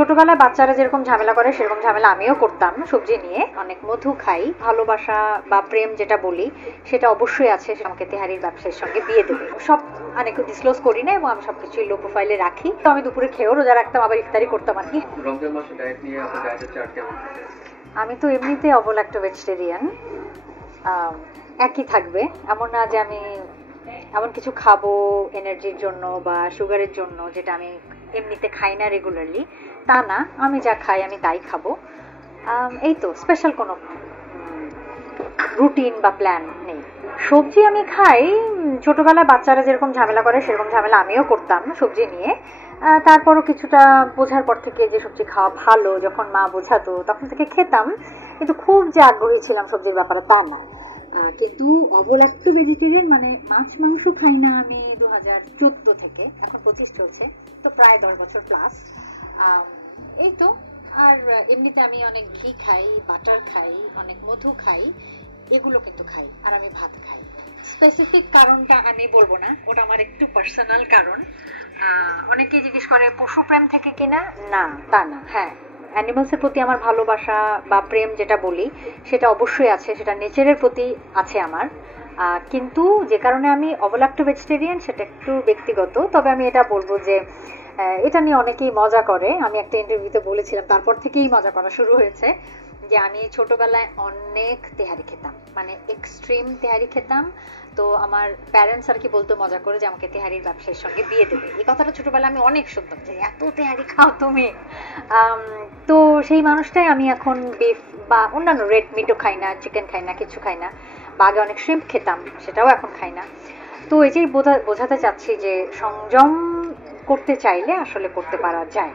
ছোটবেলায় বাচ্চারা যেরকম ঝামেলা করে সেরকম ঝামেলা আমিও করতাম সবজি নিয়ে। অনেক মধু খাই, ভালোবাসা বা প্রেম যেটা বলি সেটা অবশ্যই আছে। আমাকে তেহারির ব্যবসায়ীর সঙ্গে বিয়ে দেবে, সব অনেক ডিসক্লোজ করি না এবং আমি সবকিছুই লো প্রোফাইলে রাখি। তো আমি দুপুরে খেয়েও রোজা রাখতাম, আবার ইফতারি করতাম আর কি। রমজান মাসে ডায়েট নিয়ে আপনার ডায়েটের চার্ট কেমন? আমি তো এমনিতে অবল একটা ভেজিটেরিয়ান, একই থাকবে। এমন না যে আমি এমন কিছু খাবো এনার্জির জন্য বা সুগারের জন্য যেটা আমি এমনিতে খাই না রেগুলারলি, তা না। আমি যা খাই আমি তাই খাবো। এই তো, স্পেশাল কোনো রুটিন বা প্ল্যান নেই। সবজি আমি খাই, ছোটবেলায় বাচ্চারা যেরকম ঝামেলা করে সেরকম ঝামেলা আমিও করতাম সবজি নিয়ে। তারপরও কিছুটা বোঝার পর থেকে যে সবজি খাওয়া ভালো, যখন মা বোঝাতো তখন থেকে খেতাম, কিন্তু খুব যে আগ্রহী ছিলাম সবজির ব্যাপারে তা না। কিন্তু অবল একটু ভেজিটেরিয়ান, মানে মাছ মাংস খাই না আমি 2014 থেকে, এখন 25 চলছে, তো প্রায় 10 বছর প্লাস। এই তো। আর এমনিতে আমি অনেক ঘি খাই, বাটার খাই, অনেক মধু খাই, এগুলো কিন্তু খাই। আর আমি ভাত খাই। স্পেসিফিক কারণটা আমি বলবো না, ওটা আমার একটু পার্সোনাল কারণ। অনেকেই জিজ্ঞেস করে পশু প্রেম থেকে কিনা, না তা না। হ্যাঁ, অ্যানিমালসের প্রতি আমার ভালোবাসা বা প্রেম যেটা বলি সেটা অবশ্যই আছে, সেটা নেচারের প্রতি আছে আমার। কিন্তু যে কারণে আমি অবলাক্ট ভেজিটেরিয়ান সেটা একটু ব্যক্তিগত। তবে আমি এটা বলবো যে এটা নিয়ে অনেকেই মজা করে। আমি একটা ইন্টারভিউতে বলেছিলাম, তারপর থেকেই মজা করা শুরু হয়েছে, যে আমি ছোটবেলায় অনেক তেহারি খেতাম, মানে এক্সট্রিম তেহারি খেতাম। তো আমার প্যারেন্টস আর কি বলতো মজা করে যে আমাকে তেহারির ব্যবসায়ীর সঙ্গে বিয়ে দেবে। এই কথাটা ছোটবেলায় আমি অনেক শুনতাম যে এত তেহারি খাও তুমি। তো সেই মানুষটাই আমি এখন বিফ বা অন্যান্য রেড মিটও খাই না, চিকেন খাই না, কিছু খাই না। বা আগে অনেক শ্রিম্প খেতাম, সেটাও এখন খাই না। তো এই যে বোঝাতে চাচ্ছি যে সংযম করতে চাইলে আসলে করতে পারা যায়।